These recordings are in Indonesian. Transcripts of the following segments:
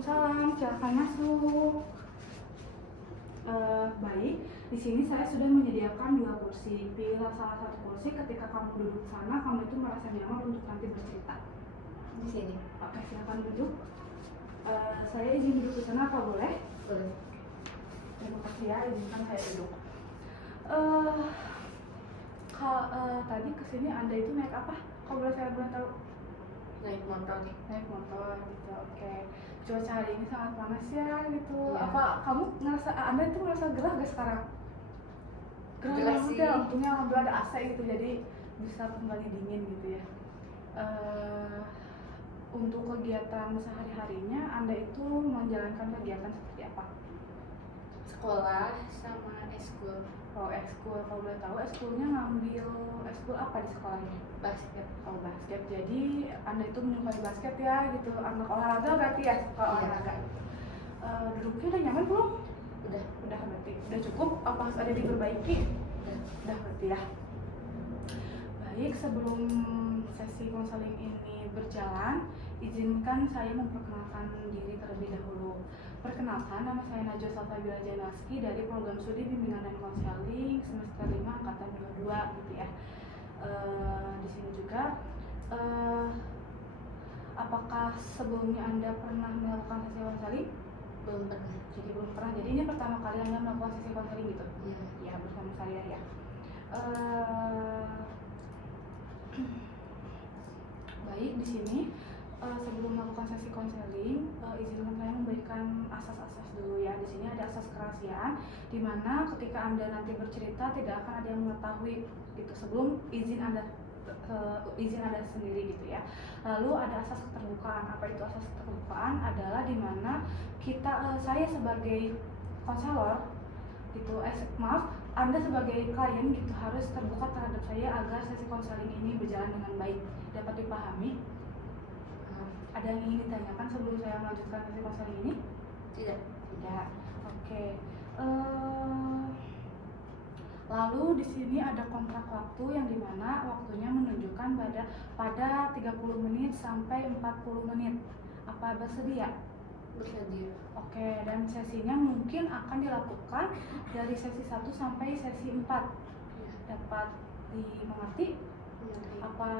Waalaikumsalam, silakan masuk. Baik, di sini saya sudah menyediakan 2 kursi. Pilihlah salah satu kursi. Ketika kamu duduk sana, kamu itu merasa nyaman untuk nanti bercerita. Di sini. Oke, silakan duduk. Saya izin duduk di sana, apa boleh? Boleh. Terima kasih ya, izinkan saya duduk. Tadi kesini Anda itu naik apa? Kalau boleh saya boleh tahu? Naik motor. Naik motor gitu, oke. Cuaca hari ini sangat panas ya gitu. Iya. Apa kamu ngerasa, Anda itu ngerasa gerah gak sekarang? Gerah Gerah banget sih. ya, untungnya alhamdulillah ada AC gitu, jadi bisa kembali dingin gitu ya. Untuk kegiatan sehari-harinya Anda itu menjalankan kegiatan seperti apa? Sekolah sama eskul. Oh, ekskul, kalau boleh tahu ekskulnya ngambil ekskul apa di sekolahnya? Basket. Oh, basket. Jadi Anda itu menyukai basket ya gitu, anak olahraga berarti ya, suka Iya. olahraga. Duduknya udah nyaman belum? Udah. Udah berarti, udah cukup, apa harus ada diperbaiki? Udah berarti ya. Baik, sebelum sesi konseling ini berjalan, izinkan saya memperkenalkan diri terlebih dahulu. Perkenalkan, nama saya Najwa Salsabila Janaski dari Program Studi Bimbingan dan Konseling semester 5 angkatan 22 gitu ya. Di sini juga, apakah sebelumnya Anda pernah melakukan sesi konseling? Belum pernah. Jadi belum pernah. Jadi ini pertama kali Anda melakukan sesi konseling gitu? Iya. Ya, bersama saya ya. Baik, di sini sebelum melakukan sesi konseling, izinkan saya memberikan asas-asas dulu ya. Di sini ada asas kerahasiaan, di mana ketika Anda nanti bercerita tidak akan ada yang mengetahui gitu sebelum izin Anda sendiri gitu ya. Lalu ada asas keterbukaan. Apa itu asas keterbukaan? Adalah di mana saya sebagai konselor gitu, Anda sebagai klien gitu harus terbuka terhadap saya agar sesi konseling ini berjalan dengan baik. Dapat dipahami? Ada yang ingin ditanyakan sebelum saya melanjutkan sesi konseling ini? Tidak. Tidak. Oke. Lalu di sini ada kontrak waktu yang dimana waktunya menunjukkan pada 30 menit sampai 40 menit. Apa bersedia? Bersedia. Oke, dan sesinya mungkin akan dilakukan dari sesi 1 sampai sesi 4. Dapat dimengerti? Iya. Apa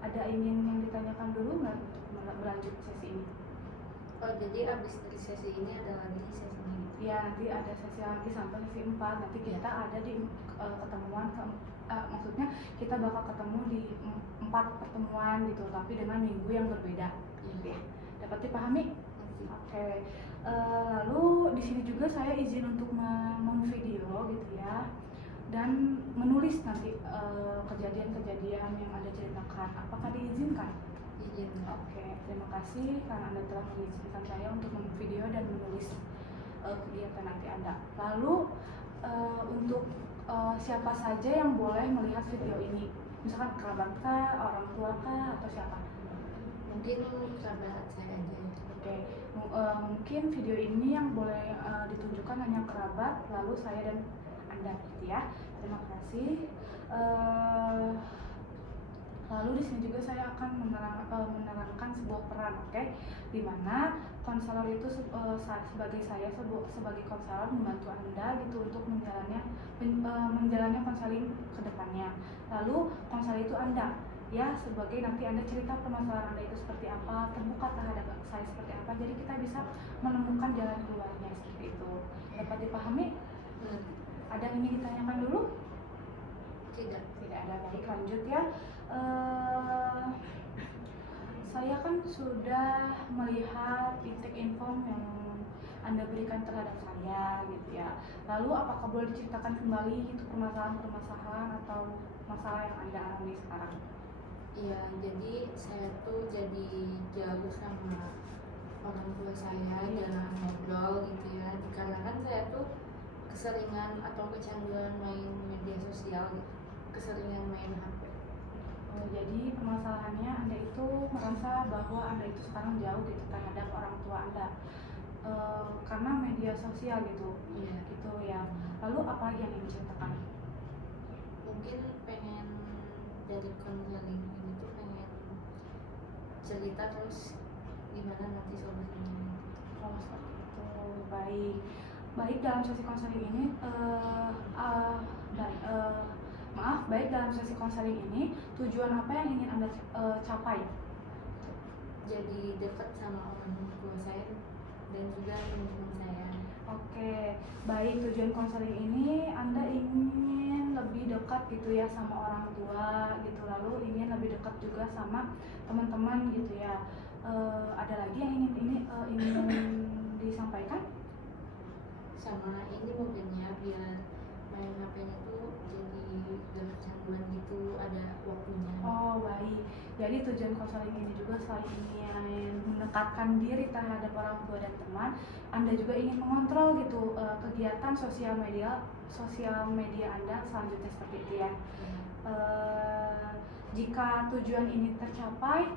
ada ingin yang ditanyakan dulu nggak untuk berlanjut sesi ini? Oh, jadi abis dari sesi ini ada lagi sesi ini. Ya, nanti ada sesi lagi sampai sesi 4. Nanti kita ada di ketemuan maksudnya kita bakal ketemu di 4 pertemuan gitu, tapi dengan minggu yang berbeda. Gitu ya. Dapat dipahami? Oke. Lalu di sini juga saya izin untuk memvideo gitu ya, dan menulis nanti kejadian-kejadian yang Anda ceritakan. Apakah diizinkan? Izin. Oke, terima kasih karena Anda telah mengizinkan saya untuk memvideo dan menulis kegiatan nanti Anda. Lalu untuk siapa saja yang boleh melihat video ini? Misalkan kerabat kah, orang tua kah, atau siapa? Mungkin sahabat saya aja. Oke, mungkin video ini yang boleh ditunjukkan hanya kerabat, lalu saya dan Anda gitu ya. Terima kasih. Lalu di sini juga saya akan menerangkan sebuah peran, oke? Di mana konselor itu sebagai konselor membantu Anda gitu untuk menjalannya konseling ke depannya. Lalu konselor itu Anda ya, sebagai nanti Anda cerita permasalahan Anda itu seperti apa, terbuka terhadap saya seperti apa, jadi kita bisa menemukan jalan keluarnya seperti itu. Dapat dipahami? Ada yang ingin ditanyakan dulu? Tidak. Tidak ada. Baik, lanjut ya. Saya kan sudah melihat intake inform yang Anda berikan terhadap saya gitu ya. Lalu apakah boleh diceritakan kembali itu permasalahan-permasalahan atau masalah yang Anda alami sekarang? Iya, jadi saya tuh jadi jauh sama orang tua saya dalam ngobrol gitu ya. Dikarenakan saya tuh keseringan atau kecanduan main media sosial gitu, keseringan main HP. Oh, jadi permasalahannya Anda itu merasa bahwa Anda itu sekarang jauh gitu terhadap orang tua Anda karena media sosial gitu. Iya. Gitu ya. Lalu apa lagi yang ingin diceritakan? Mungkin pengen dari konseling ini tuh pengen cerita terus gimana nanti solusinya. seperti itu. Baik. Baik, dalam sesi konseling ini baik, dalam sesi konseling ini tujuan apa yang ingin Anda capai? Jadi dekat sama orang tua saya dan juga teman-teman saya. Oke, baik, tujuan konseling ini Anda ingin lebih dekat gitu ya sama orang tua gitu, lalu ingin lebih dekat juga sama teman-teman gitu ya. Ada lagi yang ingin disampaikan? Sama ini mungkin ya, biar main HP-nya tuh jadi gak kecanduan gitu, ada waktunya. Oh baik, jadi tujuan konseling ini juga selain ingin mendekatkan diri terhadap orang tua dan teman, Anda juga ingin mengontrol gitu kegiatan sosial media Anda selanjutnya seperti itu ya. Jika tujuan ini tercapai,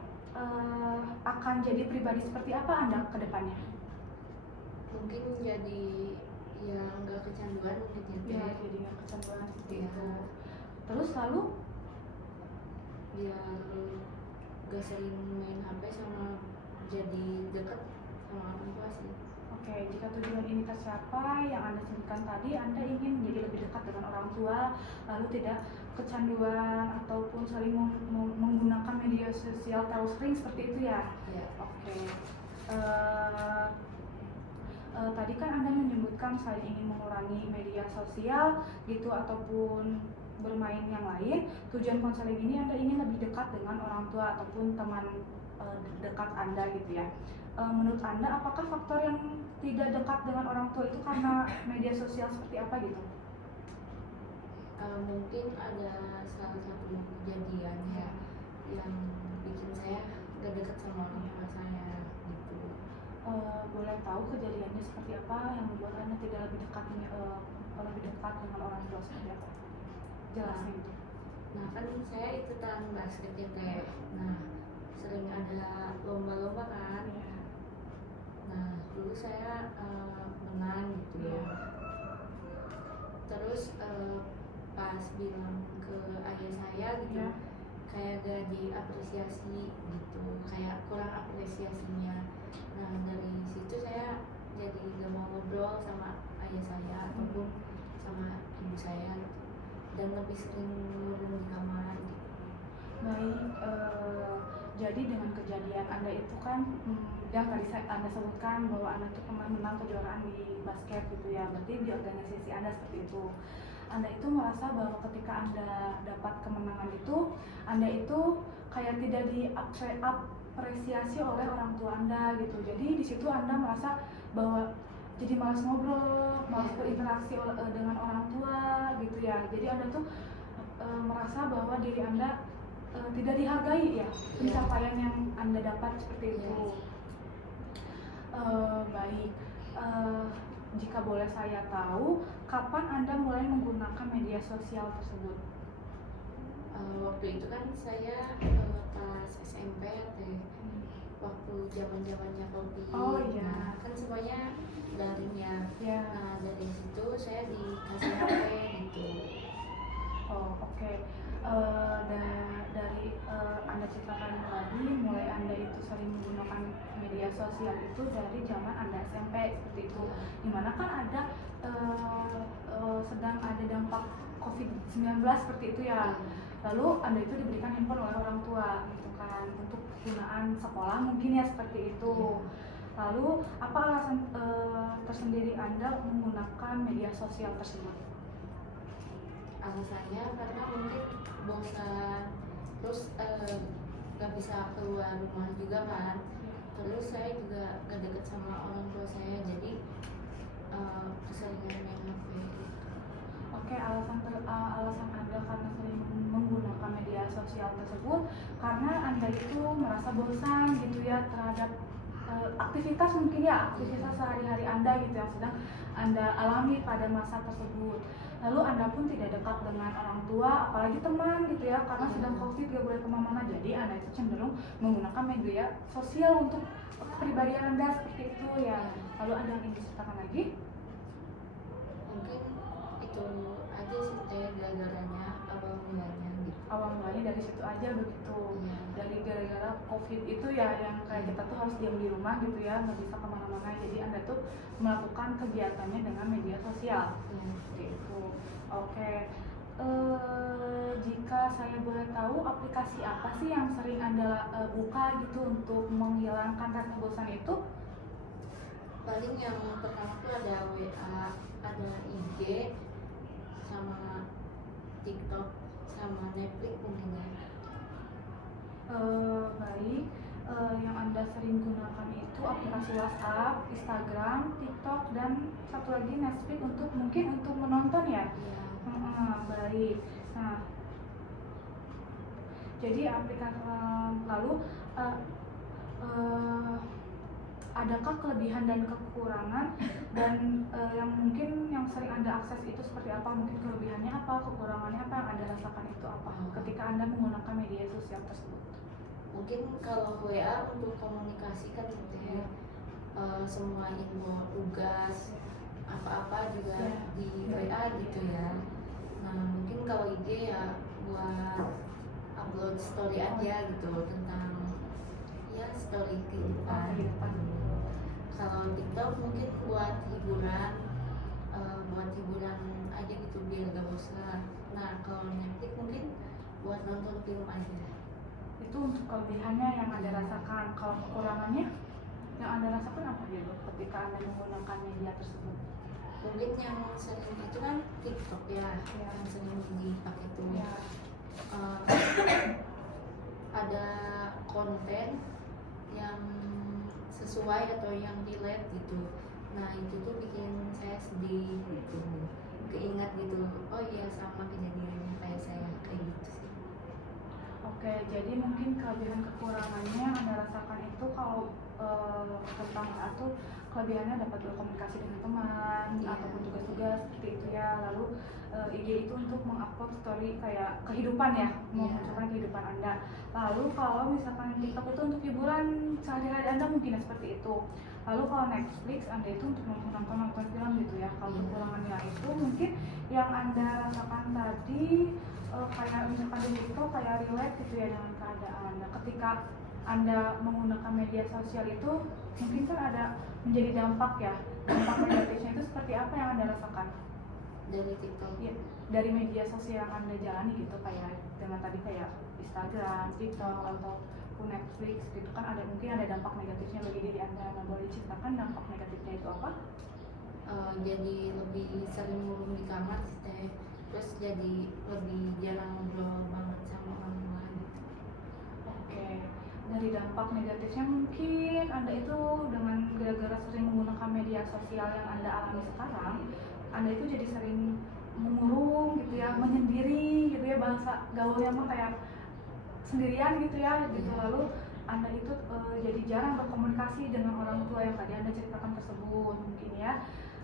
akan jadi pribadi seperti apa Anda ke depannya? Mungkin jadi yang gak kecanduan gitu Ya, ya. jadi nggak kecanduan seperti Ya. itu. Terus lalu? Biar gak sering main HP sama jadi deket sama orang tua sih. Oke, jika tujuan ini tercapai, yang Anda sebutkan tadi, Anda ingin menjadi lebih dekat dengan orang tua, lalu tidak kecanduan ataupun sering menggunakan media sosial terlalu sering seperti itu ya? Ya. Oke. Tadi kan Anda menyebutkan selain ingin mengurangi media sosial gitu ataupun bermain yang lain, tujuan konseling ini Anda ingin lebih dekat dengan orang tua ataupun teman dekat Anda gitu ya. Menurut Anda apakah faktor yang tidak dekat dengan orang tua itu karena media sosial seperti apa gitu? Mungkin ada salah satu kejadian ya yang bikin saya gak deket sama orang tua saya gitu. Boleh tahu kejadiannya seperti apa yang membuat Anda tidak lebih dekat dengan orang tua seperti apa? Jelasnya gitu. Nah kan saya ikutan basket ya kayak, nah sering ada lomba-lomba kan. Ya. Nah dulu saya menang gitu ya. Terus pas bilang ke ayah saya gitu, Ya. kayak gak diapresiasi gitu, kayak kurang apresiasinya. Nah dari situ saya jadi gak mau ngobrol sama ayah saya ataupun sama ibu saya gitu. Dan lebih sering ngurung di kamar gitu. Baik, jadi dengan kejadian Anda itu kan yang tadi Anda sebutkan bahwa Anda itu pernah menang kejuaraan di basket gitu ya, berarti di organisasi Anda seperti itu. Anda itu merasa bahwa ketika Anda dapat kemenangan itu, Anda itu kayak tidak diapresiasi oleh orang tua Anda gitu. Jadi di situ Anda merasa bahwa jadi malas ngobrol, malas berinteraksi dengan orang tua gitu ya. Jadi Anda tuh merasa bahwa diri Anda tidak dihargai ya, pencapaian yang Anda dapat seperti itu. Baik, jika boleh saya tahu, kapan Anda mulai menggunakan media sosial tersebut? Waktu itu kan saya pas SMP teh, waktu zamannya COVID. Oh iya. Nah, kan semuanya daring ya. Ya. Nah dari situ saya dikasih HP gitu. Oh oke. Dari Anda ceritakan tadi, mulai Anda itu sering menggunakan media sosial itu dari zaman Anda SMP seperti itu. Dimana kan ada sedang ada dampak COVID-19 seperti itu ya. Lalu Anda itu diberikan handphone oleh orang tua gitu kan untuk penggunaan sekolah mungkin ya seperti itu. Lalu apa alasan tersendiri Anda menggunakan media sosial tersebut? Alasannya karena mungkin bosan, terus gak bisa keluar rumah juga kan. Terus saya juga gak deket sama orang tua saya, jadi keseringan main HP. Oke, alasan Anda karena sering menggunakan media sosial tersebut karena Anda itu merasa bosan gitu ya terhadap aktivitas mungkin ya, aktivitas sehari-hari Anda gitu yang sedang Anda alami pada masa tersebut. Lalu Anda pun tidak dekat dengan orang tua, apalagi teman gitu ya, karena sedang COVID gak boleh kemana-mana. Jadi Anda itu cenderung menggunakan media sosial untuk kepribadian Anda seperti itu ya. Lalu Anda ingin diceritakan lagi? Mungkin itu aja sih teh gara-garanya awal mulanya gitu. Awal mulanya dari situ aja begitu. Iya. Dari gara-gara COVID itu ya yang kayak kita tuh harus diam di rumah gitu ya, nggak bisa kemana-mana. Jadi Anda tuh melakukan kegiatannya dengan media sosial. Iya. Seperti itu. Oke. Jika saya boleh tahu, aplikasi apa sih yang sering Anda buka gitu untuk menghilangkan rasa bosan itu? Paling yang pertama tuh ada WA, ada IG, sama TikTok, sama Netflix mungkin ya. Baik. Yang Anda sering gunakan itu aplikasi WhatsApp, Instagram, TikTok, dan satu lagi Netflix untuk mungkin untuk menonton ya. Iya. Baik. Nah, jadi aplikasi lalu adakah kelebihan dan kekurangan dan yang mungkin yang sering Anda akses itu seperti apa? Mungkin kelebihannya apa, kekurangannya apa yang Anda rasakan itu apa ketika Anda menggunakan media sosial tersebut? Mungkin kalau WA untuk komunikasi kan gitu ya, semua info tugas apa-apa juga Ya. di WA gitu ya. Nah mungkin kalau IG ya buat upload story aja gitu tentang ya story kehidupan. Kalau TikTok mungkin buat hiburan, aja gitu biar gak bosan. Nah kalau Netflix mungkin buat nonton film aja. Itu untuk kelebihannya yang Anda rasakan. Kalau kekurangannya yang Anda rasakan apa aja Bu, ketika Anda menggunakan media tersebut? Mungkin yang sering itu kan TikTok ya, yang sering dipakai tuh. Ya. Ada konten yang sesuai atau yang relate gitu. Nah itu tuh bikin saya sedih gitu, keingat gitu. Oh iya sama kejadiannya kayak saya kayak gitu sih. Oke, jadi mungkin kelebihan kekurangannya yang Anda rasakan itu kalau tentang atau kelebihannya dapat berkomunikasi dengan teman ataupun tugas-tugas seperti itu ya. Lalu IG itu untuk mengupload story kayak kehidupan ya, menunjukkan kehidupan Anda. Lalu kalau misalkan TikTok itu untuk hiburan sehari-hari Anda mungkin seperti itu. Lalu kalau Netflix Anda itu untuk nonton film gitu ya. Kalau kekurangannya itu mungkin yang Anda rasakan tadi kayak misalkan di TikTok kayak relate gitu ya dengan keadaan. Nah, ketika Anda menggunakan media sosial itu mungkin kan ada menjadi dampak ya. Dampak negatifnya itu seperti apa yang Anda rasakan? Dari TikTok. Ya, dari media sosial yang Anda jalani gitu kayak dengan tadi kayak Instagram, TikTok ataupun Netflix gitu kan ada mungkin ada dampak negatifnya bagi diri Anda. Nah, boleh ceritakan dampak negatifnya itu apa? Jadi lebih sering ngurung di kamar sih teh. Terus jadi lebih jarang ngobrol banget sama orang lain. Oke, dari dampak negatifnya mungkin Anda itu dengan gara-gara sering menggunakan media sosial yang Anda alami sekarang, Anda itu jadi sering mengurung gitu ya, menyendiri gitu ya, bahasa gaulnya mah kayak sendirian gitu ya gitu. Lalu Anda itu jadi jarang berkomunikasi dengan orang tua yang tadi Anda ceritakan tersebut mungkin ya.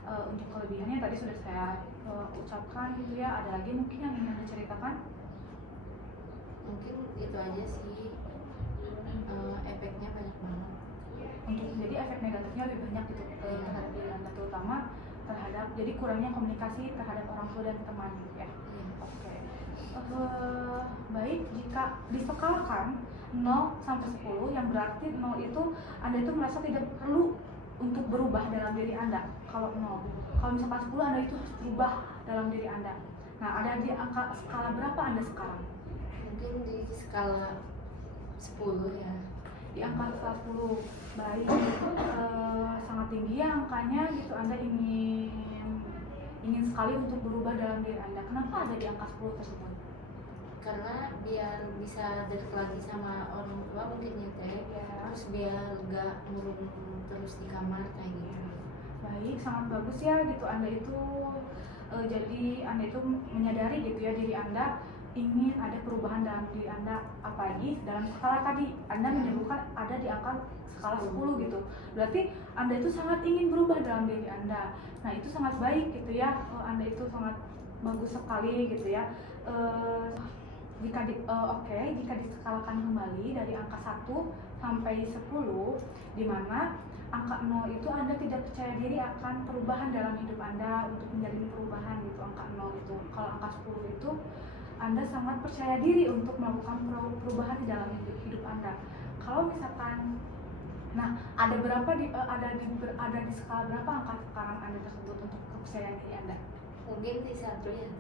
Untuk kelebihannya tadi sudah saya ucapkan gitu ya. Ada lagi mungkin yang ingin Anda ceritakan? Mungkin itu aja sih. Efeknya banyak banget. Jadi efek negatifnya lebih banyak gitu terhadap diri Anda, terutama terhadap jadi kurangnya komunikasi terhadap orang tua dan teman gitu ya. Oke. Baik, jika diskalakan 0 sampai 10 yang berarti 0 itu Anda itu merasa tidak perlu untuk berubah dalam diri Anda. Kalau 0, kalau misalkan 10 Anda itu harus berubah dalam diri Anda. Nah, ada di angka skala berapa Anda sekarang? Mungkin di skala 10 ya. Di angka 10. Baik, sangat tinggi ya angkanya gitu. Anda ingin sekali untuk berubah dalam diri Anda. Kenapa ada di angka 10 tersebut? Karena biar bisa deket lagi sama orang tua mungkin ya teh. Terus biar gak ngurung terus di kamar kayak gitu. Baik, sangat bagus ya gitu. Anda itu jadi Anda itu menyadari gitu ya diri Anda ingin ada perubahan dalam diri Anda, apalagi dalam skala tadi Anda menyebutkan ada di angka skala 10 gitu. Berarti Anda itu sangat ingin berubah dalam diri Anda. Nah, itu sangat baik gitu ya. Anda itu sangat bagus sekali gitu ya. Jika diskalakan kembali dari angka 1 sampai 10 di mana angka 0 itu Anda tidak percaya diri akan perubahan dalam hidup Anda untuk menjalin perubahan gitu, angka 0 itu. Kalau angka 10 itu Anda sangat percaya diri untuk melakukan perubahan di dalam hidup Anda. Kalau misalkan, nah ada berapa ada di skala berapa angka sekarang Anda tersebut untuk kepercayaan diri Anda? Mungkin di 1 ya Teh.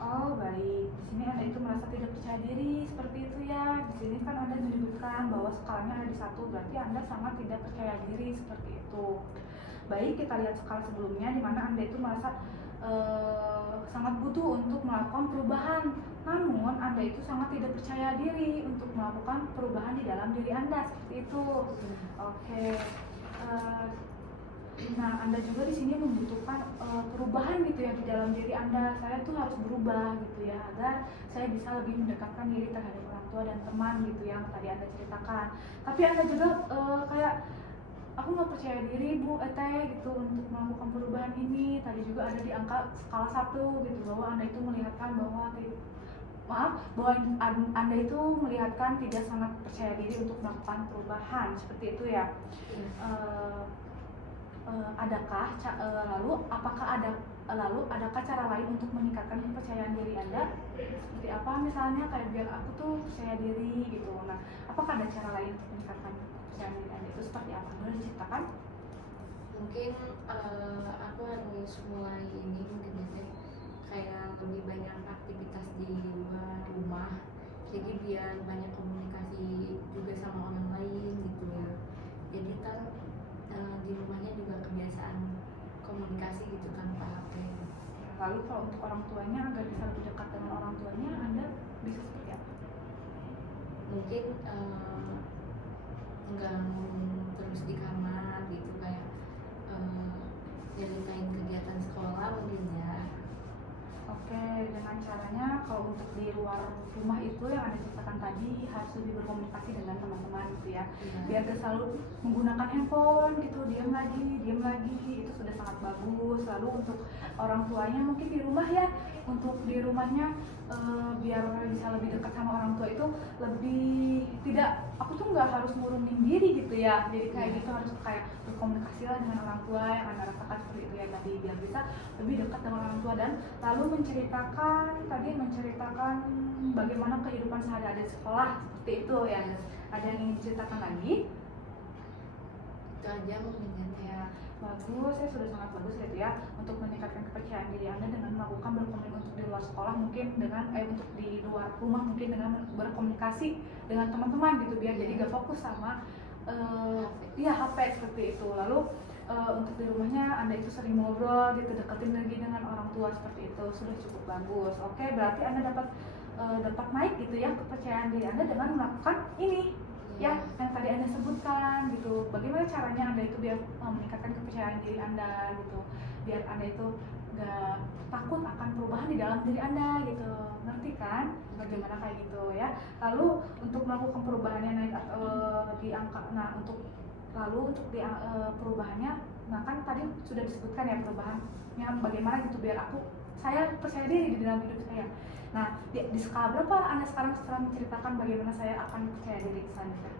Oh baik, di sini Anda itu merasa tidak percaya diri seperti itu ya. Di sini kan Anda menyebutkan bahwa skalanya ada di 1, berarti Anda sangat tidak percaya diri seperti itu. Baik, kita lihat skala sebelumnya di mana Anda itu merasa sangat butuh untuk melakukan perubahan. Namun Anda itu sangat tidak percaya diri untuk melakukan perubahan di dalam diri Anda seperti itu. Oke. Nah, Anda juga di sini membutuhkan perubahan gitu ya di dalam diri Anda. Saya tuh harus berubah gitu ya agar saya bisa lebih mendekatkan diri terhadap orang tua dan teman gitu yang tadi Anda ceritakan. Tapi Anda juga kayak aku nggak percaya diri Bu Teh gitu untuk melakukan perubahan ini. Tadi juga ada di angka skala 1 gitu bahwa Anda itu melihatkan bahwa bahwa Anda itu melihatkan tidak sangat percaya diri untuk melakukan perubahan seperti itu ya. Adakah cara lain untuk meningkatkan kepercayaan diri Anda? Seperti apa misalnya kayak biar aku tuh percaya diri gitu. Nah, apakah ada cara lain untuk meningkatkan kepercayaan diri Anda itu seperti apa? Boleh diceritakan? Mungkin aku harus mulai ini mungkin ya Teh, kayak lebih banyak aktivitas di luar rumah, jadi biar banyak komunikasi juga sama orang lain gitu ya. Jadi di rumahnya juga kebiasaan komunikasi gitu tanpa HP. Lalu kalau untuk orang tuanya agar bisa lebih dekat dengan orang tuanya, Anda bisa seperti apa? Mungkin nggak terus di kamar gitu, kayak nyeritain kegiatan sekolah mungkin ya. Oke, dengan caranya kalau untuk di luar rumah itu yang Anda ceritakan tadi harus lebih berkomunikasi dengan teman-teman gitu ya. Biar dia selalu menggunakan handphone gitu, diam lagi, itu sudah sangat bagus. Lalu untuk orang tuanya mungkin di rumah ya, untuk di rumahnya biar bisa lebih dekat sama orang tua itu lebih tidak, aku tuh nggak harus ngurumin diri gitu ya. Jadi kayak gitu harus kayak berkomunikasi lah dengan orang tua yang Anda rasakan seperti itu ya tadi, biar bisa lebih dekat dengan orang tua dan lalu menceritakan bagaimana kehidupan sehari-hari di sekolah seperti itu ya. Ada yang ingin diceritakan lagi? Itu aja mungkin ya. Bagus, saya sudah sangat bagus gitu ya untuk meningkatkan kepercayaan diri Anda dengan melakukan berkomunikasi untuk di luar sekolah mungkin dengan untuk di luar rumah mungkin dengan berkomunikasi dengan teman-teman gitu biar jadi gak fokus sama HP seperti itu. Lalu untuk di rumahnya Anda itu sering ngobrol gitu, deketin lagi dengan orang tua seperti itu, sudah cukup bagus. Oke, berarti Anda dapat naik gitu ya kepercayaan diri Anda dengan melakukan ini yang tadi Anda sebutkan gitu. Bagaimana caranya Anda itu biar meningkatkan kepercayaan diri Anda gitu, biar Anda itu gak takut akan perubahan di dalam diri Anda gitu, ngerti kan? Bagaimana kayak gitu ya. Lalu untuk melakukan perubahannya naik di angka, nah untuk perubahannya, nah kan tadi sudah disebutkan ya perubahannya bagaimana gitu biar saya percaya diri di dalam hidup saya. Nah, di skala berapa Anda sekarang setelah menceritakan bagaimana saya akan percaya diri selanjutnya?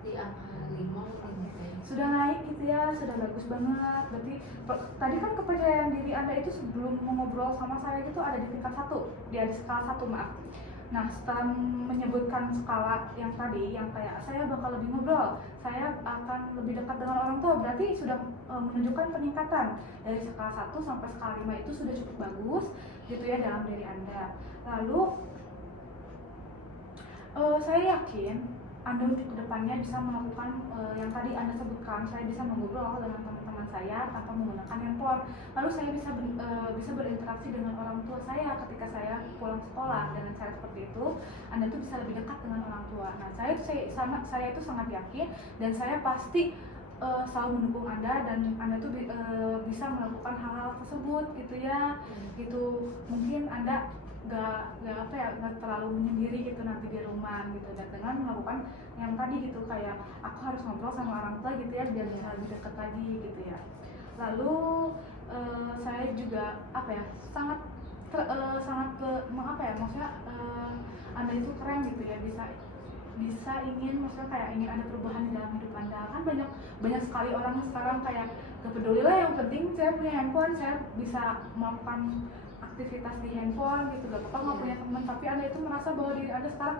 Di angka 5 mungkin ya. Sudah naik gitu ya, sudah bagus banget. Berarti tadi kan kepercayaan diri Anda itu sebelum mengobrol sama saya gitu ada di tingkat 1, di skala 1 maaf. Nah, setelah menyebutkan skala yang tadi, yang kayak saya bakal lebih ngobrol, saya akan lebih dekat dengan orang tua, berarti sudah menunjukkan peningkatan dari skala 1 sampai skala 5 itu sudah cukup bagus gitu ya dalam diri Anda. Lalu saya yakin Anda untuk kedepannya bisa melakukan yang tadi Anda sebutkan, saya bisa mengobrol dengan teman-teman saya tanpa menggunakan handphone. Lalu saya bisa berinteraksi dengan orang tua saya ketika saya pulang sekolah. Dengan cara seperti itu, Anda tuh bisa lebih dekat dengan orang tua. Nah, saya itu sangat yakin dan saya pasti selalu mendukung Anda dan Anda tuh bisa melakukan hal-hal tersebut gitu ya. Gitu. Mungkin Anda nggak terlalu menyendiri gitu nanti di rumah gitu, dan dengan melakukan yang tadi gitu kayak aku harus ngobrol sama orang tua gitu ya biar bisa lebih dekat lagi gitu ya. Lalu saya juga maksudnya Anda itu keren gitu ya, bisa ingin, maksudnya kayak ingin ada perubahan di dalam hidup Anda. Kan banyak sekali orang sekarang kayak gak peduli lah, yang penting saya punya handphone, saya bisa melakukan aktivitas di handphone gitu, gak apa-apa nggak punya teman. Tapi Anda itu merasa bahwa diri Anda sekarang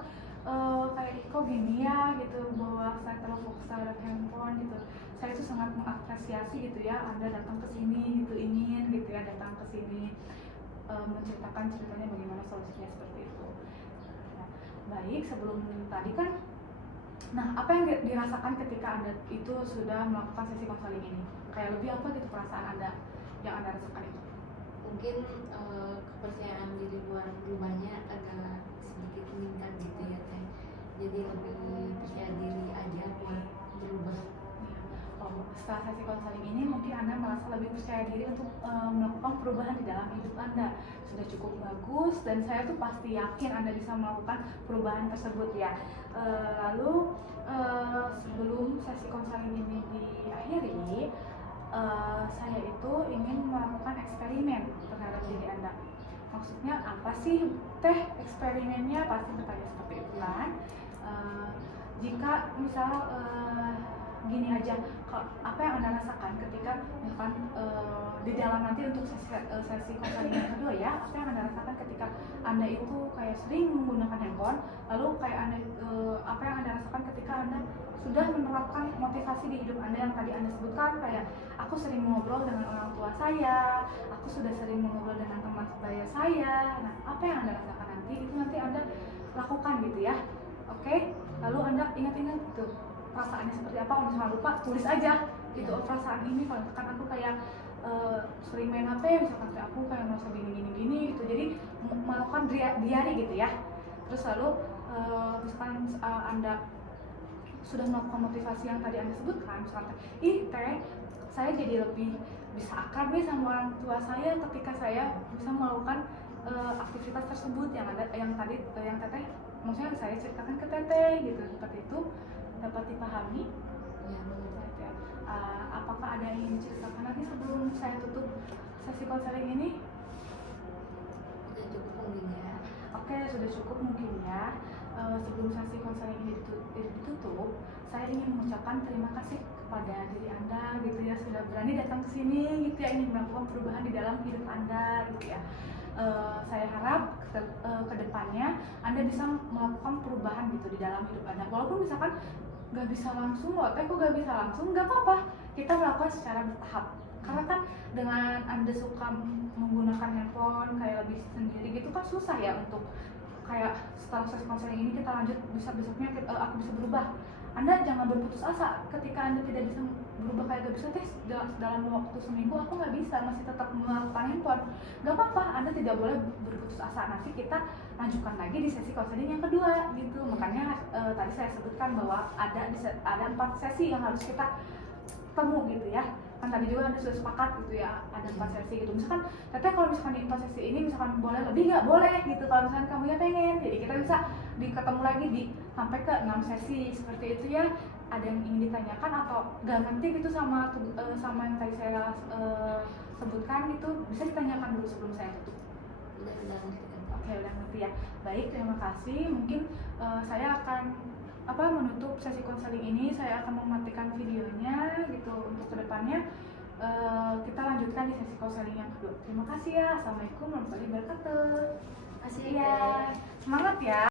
kayak kok gini ya gitu, bahwa saya terlalu fokus terhadap handphone gitu. Saya itu sangat mengapresiasi gitu ya Anda datang ke sini gitu, ingin gitu ya datang ke sini menceritakan ceritanya bagaimana solusinya seperti itu. Nah, baik, sebelum tadi kan, nah apa yang dirasakan ketika Anda itu sudah melakukan sesi konseling ini? Kayak lebih apa gitu perasaan Anda yang Anda rasakan itu? Mungkin kepercayaan diri berubahnya agak sedikit meningkat gitu ya teh, jadi lebih percaya diri aja buat berubah. Oh, setelah sesi konseling ini mungkin Anda merasa lebih percaya diri untuk melakukan perubahan di dalam hidup Anda. Sudah cukup bagus, dan saya tuh pasti yakin Anda bisa melakukan perubahan tersebut ya. Lalu sebelum sesi konseling ini diakhiri, saya itu ingin melakukan eksperimen terhadap diri Anda. Maksudnya apa sih teh eksperimennya? Pasti bertanya seperti itu kan. Jika misal gini aja, apa yang Anda rasakan ketika misalkan di dalam nanti untuk sesi konseling yang kedua ya, apa yang Anda rasakan ketika Anda itu kayak sering menggunakan handphone, lalu kayak Anda apa yang Anda rasakan ketika Anda sudah menerapkan motivasi di hidup Anda yang tadi Anda sebutkan, kayak aku sering ngobrol dengan orang tua saya, aku sudah sering ngobrol dengan teman sebaya saya. Nah, apa yang Anda rasakan nanti itu nanti Anda lakukan gitu ya. Oke, lalu Anda ingat-ingat gitu perasaannya seperti apa. Kalau misalnya lupa, tulis aja gitu, perasaan ini kalau misalkan aku kayak sering main HP, misalkan kayak aku kayak merasa gini gitu, jadi melakukan diary gitu ya. Terus lalu misalkan Anda sudah melakukan motivasi yang tadi Anda sebutkan, misalkan saya jadi lebih bisa akrab nih sama orang tua saya ketika saya bisa melakukan aktivitas tersebut yang tadi yang teteh maksudnya saya ceritakan ke teteh gitu, seperti itu dapat dipahami ya. Apakah ada yang ingin diceritakan lagi sebelum saya tutup sesi konseling ini? Sudah cukup mungkin ya. Oke, sudah cukup mungkin ya. Sebelum sesi konseling ini ditutup, saya ingin mengucapkan terima kasih kepada diri Anda gitu ya, sudah berani datang ke sini gitu ya, ingin melakukan perubahan di dalam hidup Anda gitu ya. Saya harap ke depannya Anda bisa melakukan perubahan gitu di dalam hidup Anda. Walaupun misalkan nggak bisa langsung, kok nggak bisa langsung, nggak apa-apa, kita melakukan secara bertahap. Karena kan dengan Anda suka menggunakan handphone kayak lebih sendiri gitu kan susah ya untuk kayak setelah sesi konseling ini kita lanjut besoknya aku bisa berubah. Anda jangan berputus asa ketika Anda tidak bisa berubah, kayak gak bisa dalam waktu seminggu aku nggak bisa, masih tetap melakukan handphone. Gak apa-apa, Anda tidak boleh berputus asa. Nanti kita lanjutkan lagi di sesi konseling yang kedua gitu. Makanya tadi saya sebutkan bahwa ada 4 sesi yang harus kita temu gitu ya. Kan tadi juga Anda sudah sepakat gitu ya, ada 4 sesi gitu. Misalkan teteh kalau misalkan di 4 sesi ini misalkan boleh lebih, nggak boleh gitu kalau misalkan kamu ya pengen. Jadi kita bisa ketemu lagi sampai ke 6 sesi seperti itu ya. Ada yang ingin ditanyakan atau nggak ngerti gitu sama yang tadi saya sebutkan gitu, bisa ditanyakan dulu sebelum saya tutup. Udah Oke, udah ngerti ya. Baik, terima kasih. Mungkin saya akan menutup sesi konseling ini. Saya akan mematikan videonya gitu untuk kedepannya. Kita lanjutkan di sesi konseling yang kedua. Terima kasih ya. Assalamualaikum warahmatullahi wabarakatuh. Kasih ya. Semangat ya.